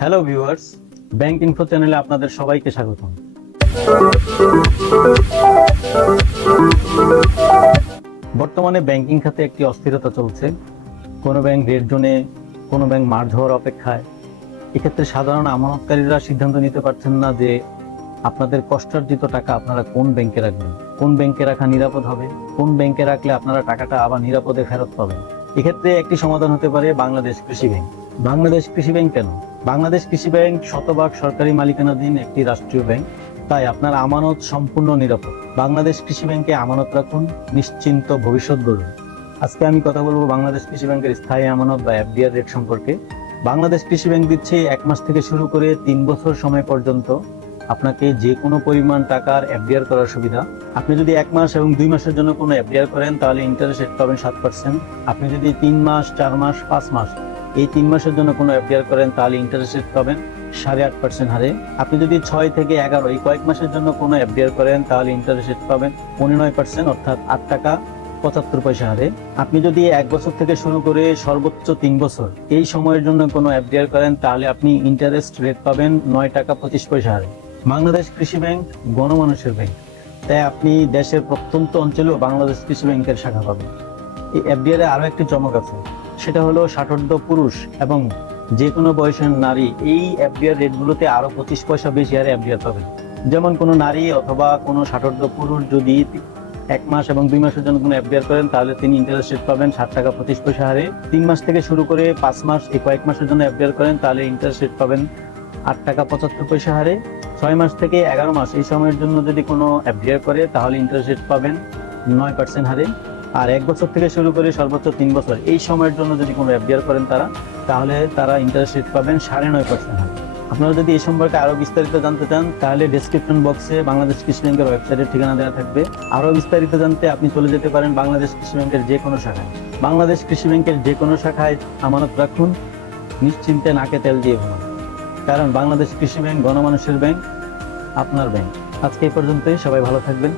Hello viewers, bank info চ্যানেলে আপনাদের সবাইকে স্বাগতম। বর্তমানে ব্যাংকিং খাতে একটি অস্থিরতা চলছে। কোনো ব্যাংক রেড জোনে, কোনো ব্যাংক মার্জ হওয়ার অপেক্ষায়। এক্ষেত্রে সাধারণ আমানতকারীরা সিদ্ধান্ত নিতে পারছেন না যে আপনাদের কষ্টার্জিত টাকা আপনারা কোন ব্যাংকে রাখবেন, কোন ব্যাংকে রাখা নিরাপদ হবে, কোন ব্যাংকে রাখলে আপনারা টাকাটা আবার নিরাপদে ফেরত পাবেন। এক্ষেত্রে একটি সমাধান হতে পারে বাংলাদেশ কৃষি ব্যাংক। বাংলাদেশ কৃষি ব্যাংক কেন? বাংলাদেশ কৃষি ব্যাংক শতভাগ সরকারি মালিকানাধীন একটি রাষ্ট্রীয় ব্যাংক, তাই আপনার আমানত সম্পূর্ণ নিরাপদ। বাংলাদেশ কৃষি ব্যাংকে আমানত রাখুন, নিশ্চিন্ত ভবিষ্যৎ গড়ুন। আজকে আমি কথা বলবো বাংলাদেশ কৃষি ব্যাংকের স্থায়ী আমানত বা এফডিআর রেট সম্পর্কে। বাংলাদেশ কৃষি ব্যাংক দিচ্ছে 1 মাস থেকে শুরু করে 3 বছর সময় পর্যন্ত আপনাকে যে কোনো পরিমাণ টাকার এফডিআর করার সুবিধা। আপনি যদি 1 মাস এবং 2 মাসের জন্য কোনো এফডিআর করেন তাহলে ইন্টারেস্ট রেট পাবেন 7%। আপনি যদি 3 মাস, 4 মাস, 5 মাস এই 3 মাসের জন্য কোনো এফডিআর করেন তাহলে ইন্টারেস্ট রেট পাবেন 8.5% হারে। আপনি যদি 6 থেকে 11 এই কয়েক মাসের জন্য কোনো এফডিআর করেন তাহলে ইন্টারেস্ট রেট পাবেন 19%, অর্থাৎ 8 টাকা 75 পয়সা হারে। আপনি যদি 1 বছর থেকে শুরু করে সর্বোচ্চ 3 বছর এই সময়ের জন্য কোনো এফডিআর করেন তাহলে আপনি ইন্টারেস্ট রেট পাবেন 9 টাকা 25 পয়সা হারে। বাংলাদেশ কৃষি ব্যাংক গণমানুষের ব্যাংক, তাই আপনি দেশের প্রত্যন্ত অঞ্চলেও বাংলাদেশ কৃষি ব্যাংকের শাখা পাবেন। এই এফডিআর এ আরো একটি চমক আছে, সেটা হলো ষাটোর্ধ্ব পুরুষ এবং যে কোনো বয়সের নারী এই এফডিআর রেটগুলোতে আরো 25 পয়সা বেশি হারে এফডিআর পাবেন। যেমন কোনো নারী অথবা কোনো ষাটোর্ধ্ব পুরুষ যদি 1 মাস এবং 2 মাসের জন্য কোনো এফডিআর করেন তাহলে তিনি ইন্টারেস্ট রেট পাবেন 7 টাকা 25 পয়সা হারে। 3 মাস থেকে শুরু করে 5 মাস এই কয়েক মাসের জন্য এফডিআর করেন তাহলে ইন্টারেস্ট রেট পাবেন 8 টাকা 75 পয়সা হারে। 6 মাস থেকে 11 মাস এই সময়ের জন্য যদি কোনো এফডিআর করে তাহলে ইন্টারেস্ট রেট পাবেন 9% হারে। আর 1 বছর থেকে শুরু করে সর্বোচ্চ 3 বছর এই সময়ের জন্য যদি কোনো এফডিআর করেন তাহলে তারা ইন্টারেস্ট রেট পাবেন 9.5% হারে। আপনারা যদি এই সম্পর্কে আরো বিস্তারিত জানতে চান তাহলে ডেসক্রিপশন বক্সে বাংলাদেশ কৃষি ব্যাংকের ওয়েবসাইটের ঠিকানা দেওয়া থাকবে। আরো বিস্তারিত জানতে আপনি চলে যেতে পারেন বাংলাদেশ কৃষি ব্যাংকের যে কোনো শাখায়। বাংলাদেশ কৃষি ব্যাংকের যে কোনো শাখায় আমানত রাখুন, নিশ্চিন্তে নাকে তেল দিয়ে ঘুমান, কারণ বাংলাদেশ কৃষি ব্যাংক গণমানুষের ব্যাংক, আপনার ব্যাংক। আজকে এই পর্যন্তই, সবাই ভালো থাকবেন।